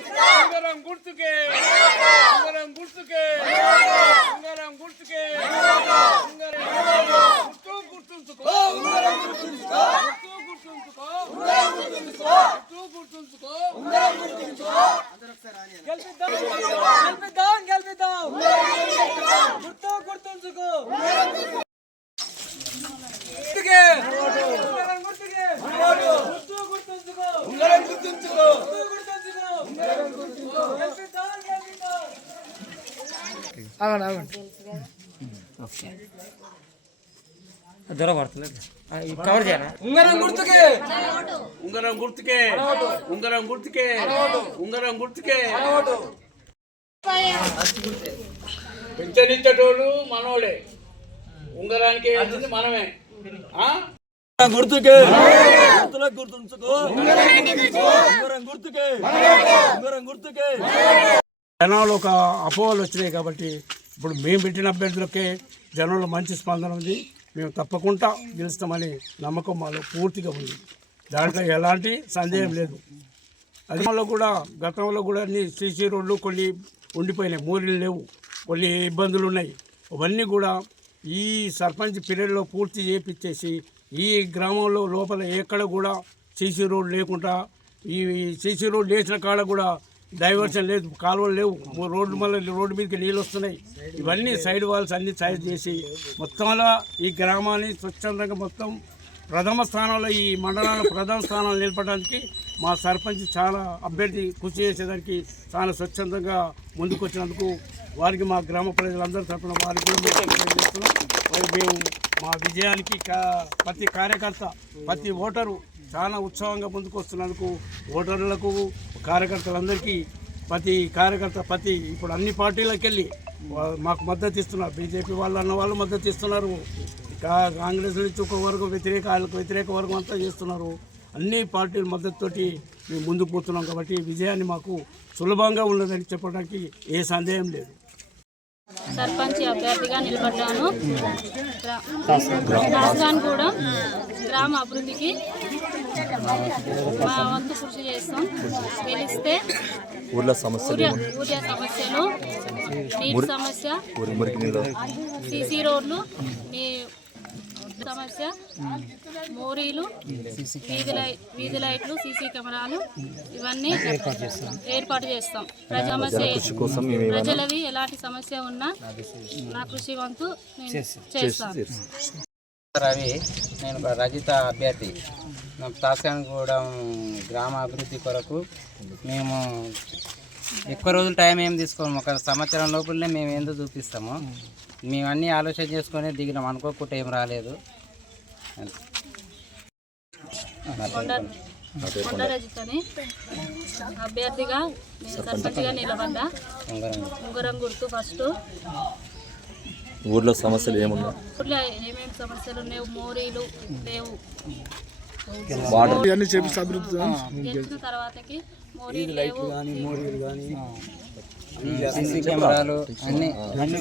ఉంగరం గుర్తుకే ఉంగరం గుర్తుకే ఉంగరం గుర్తుకే గుర్తు గుర్తుంచుకో ఉంగరం గుర్తుంచుకో గుర్తు గుర్తుంచుకో గుర్తు గుర్తుంచుకో ఉంగరం గుర్తుంచుకో గెలిపిద్దాం గెలిపిద్దాం గెలిపిద్దాం గుర్తు గుర్తుంచుకో గుర్తుకే ఉంగరం గుర్తుకే గుర్తు గుర్తుంచుకో ఉంగరం గుర్తుంచుకో దూరం పడుతుంది కవర్ చేయాలి. ఉంగరం గుర్తుకే ఉంగరం గుర్తుకే ఉంగరం గుర్తుకే ఉంగరం గుర్తుకే పెంచనిచ్చేటోడు మనోడే ఉంగరానికి వేసింది మనమే. గుర్తుకే గుర్తుంచుకో ఉంగరం గుర్తుకే ఉంగరం గుర్తుకే. జనాలు ఒక అపోహలు వచ్చినాయి కాబట్టి ఇప్పుడు మేము పెట్టిన అభ్యర్థులకే జనంలో మంచి స్పందన ఉంది. మేము తప్పకుండా గెలుస్తామని నమ్మకం మాలో పూర్తిగా ఉంది. దాంట్లో ఎలాంటి సందేహం లేదు. అధికంలో కూడా గతంలో కూడా అన్ని సీసీ రోడ్లు కొన్ని ఉండిపోయినాయి, మోరీలు లేవు, కొన్ని ఇబ్బందులు ఉన్నాయి. అవన్నీ కూడా ఈ సర్పంచ్ పీరియడ్లో పూర్తి చేపించేసి ఈ గ్రామంలో లోపల ఎక్కడ కూడా సీసీ రోడ్ లేకుండా ఈ సీసీ రోడ్ వేసిన కాడ కూడా డైవర్షన్ లేదు, కాలువలు లేవు, రోడ్డు మళ్ళీ రోడ్డు మీదకి నీళ్ళు వస్తున్నాయి. ఇవన్నీ సైడ్ వాల్స్ అన్ని సైడ్ చేసి మొత్తంలో ఈ గ్రామాన్ని స్వచ్ఛందంగా మొత్తం ప్రథమ స్థానంలో ఈ మండలాల ప్రథమ స్థానాలు నిలపడానికి మా సర్పంచ్ చాలా అభ్యర్థి కృషి చేసేదానికి చాలా స్వచ్ఛందంగా ముందుకు వచ్చినందుకు వారికి మా గ్రామ ప్రజలందరి తరఫున వారికి కూడా మేము మా విజయానికి ప్రతి కార్యకర్త ప్రతి ఓటరు చాలా ఉత్సాహంగా ముందుకు వస్తున్నందుకు ఓటర్లకు కార్యకర్తలందరికీ ప్రతి కార్యకర్త ఇప్పుడు అన్ని పార్టీలకు వెళ్ళి మాకు మద్దతు ఇస్తున్నారు. బీజేపీ వాళ్ళు అన్న వాళ్ళు మద్దతు ఇస్తున్నారు, కాంగ్రెస్ నుంచి ఒక వర్గం వ్యతిరేక వర్గం అంతా చేస్తున్నారు. అన్ని పార్టీల మద్దతుతోటి మేము ముందుకు పోతున్నాం కాబట్టి విజయాన్ని మాకు సులభంగా ఉన్నదని చెప్పడానికి ఏ సందేహం లేదు. సర్పంచ్ అభ్యర్థిగా నిలబడ్డాను. రాజధాని కూడా గ్రామ అభివృద్ధికి మా వంతు కృషి చేస్తాం. గెలిస్తే ఊర్ల సమస్యలు, నీటి సమస్య, సీసీ రోడ్లు సమస్య, మోరీలు, వీధి లైట్లు, సీసీ కెమెరాలు ఇవన్నీ ఏర్పాటు చేస్తాం. ప్రజలది ఎలాంటి సమస్య ఉన్నా నా కృషి వంతు చేస్తాను. రవి, నేను రజిత అభ్యర్థి. తాస్కాన్గూడెం గ్రామ అభివృద్ధి కొరకు మేము ఎక్కువ రోజులు టైం ఏం తీసుకోము, ఒక సంవత్సరం లోపలనే మేము ఏందో చూపిస్తాము. మేము అన్నీ ఆలోచన చేసుకొని దిగినాం, అనుకోకుండా ఏం రాలేదు. అభ్యర్థిగా సర్పంచ్గా నిలబడ్డా. ఉంగరం గుర్తు ఫస్ట్. ఊర్లో సమస్యలు ఏమున్నా, ఊర్లో ఏమేమి సమస్యలు ఉన్నాయో, మోరీలు లేవు, గెలిచిన తర్వాతకి మోరీలు లేవు, సీసీ కెమెరాలు అన్నీ